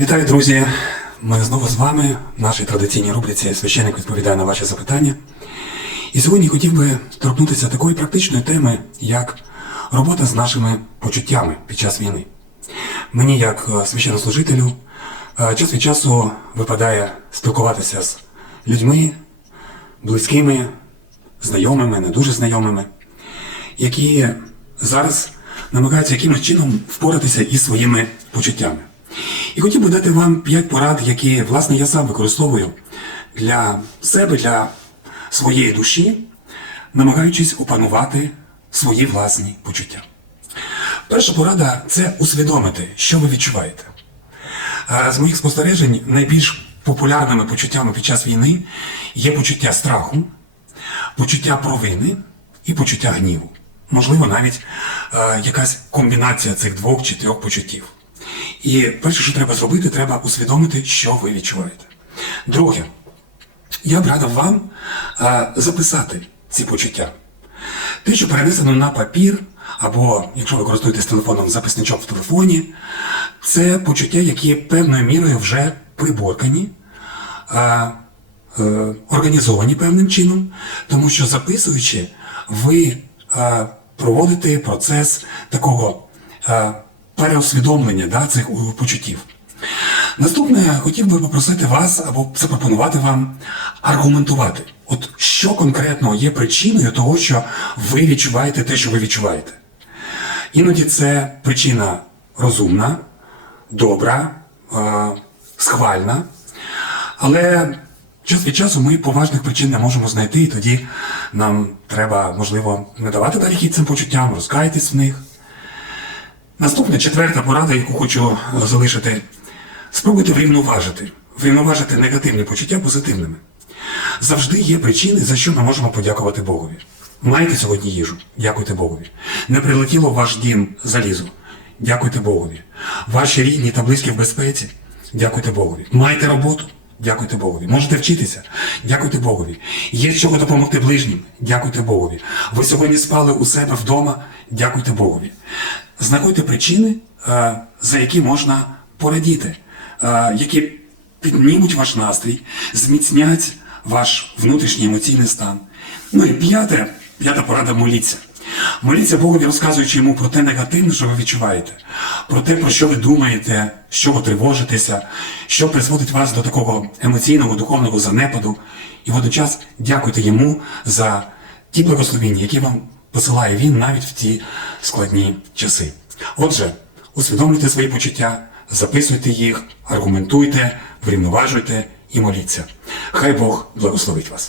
Вітаю, друзі! Ми знову з вами в нашій традиційній рубриці Священник відповідає на ваші запитання. І сьогодні хотів би торкнутися такої практичної теми, як робота з нашими почуттями під час війни. Мені, як е, священнослужителю, е, час від часу випадає спілкуватися з людьми, близькими, знайомими, не дуже знайомими, які зараз намагаються якимось чином впоратися із своїми почуттями. І хотів би дати вам п'ять порад, які, власне, я сам використовую для себе, для своєї душі, намагаючись опанувати свої власні почуття. Перша порада це усвідомити, що ви відчуваєте. З моїх спостережень найбільш популярними почуттями під час війни є почуття страху, почуття провини і почуття гніву. Можливо, навіть е, якась комбінація цих двох чи трьох почуттів. І перше, що треба зробити, треба усвідомити, що ви відчуваєте. Друге, я б радив вам е, записати ці почуття. Те, що перенесено на папір, або, якщо ви користуєтесь телефоном, записничок в телефоні, це почуття, які певною мірою вже приборкані, е, е, організовані певним чином, тому що записуючи, ви е, проводите процес такого е, переосвідомлення да, цих почуттів. Наступне хотів би попросити вас або запропонувати вам аргументувати, от що конкретно є причиною того, що ви відчуваєте те, що ви відчуваєте. Іноді це причина розумна, добра, е, схвальна, але час від часу ми поважних причин не можемо знайти, і тоді нам треба, можливо, не давати далі цим почуттям, розкаятись в них. Наступна четверта порада, яку хочу е, залишити, спробуйте врівноважити, врівноважити негативні почуття позитивними. Завжди є причини, за що ми можемо подякувати Богові. Маєте сьогодні їжу, дякуйте Богові. Не прилетіло в ваш дім залізо, дякуйте Богові. Ваші рідні та близькі в безпеці, дякуйте Богові. Маєте роботу, дякуйте Богові. Можете вчитися, дякуйте Богові. Є з чого допомогти ближнім, дякуйте Богові. Ви сьогодні спали у себе вдома, дякуйте Богові. Знаходьте причини, е, за які можна порадіти, е, які піднімуть ваш настрій, зміцнять ваш внутрішній емоційний стан. Ну і п'яте, п'ята порада моліться. Моліться Богові, розказуючи йому про те негативне, що ви відчуваєте, про те, про що ви думаєте, що ви тривожитеся, що призводить вас до такого емоційного, духовного занепаду. І водночас дякуйте йому за ті благословіння, які вам посилає він навіть в ті складні часи. Отже, усвідомлюйте свої почуття, записуйте їх, аргументуйте, врівноважуйте і моліться. Хай Бог благословить вас.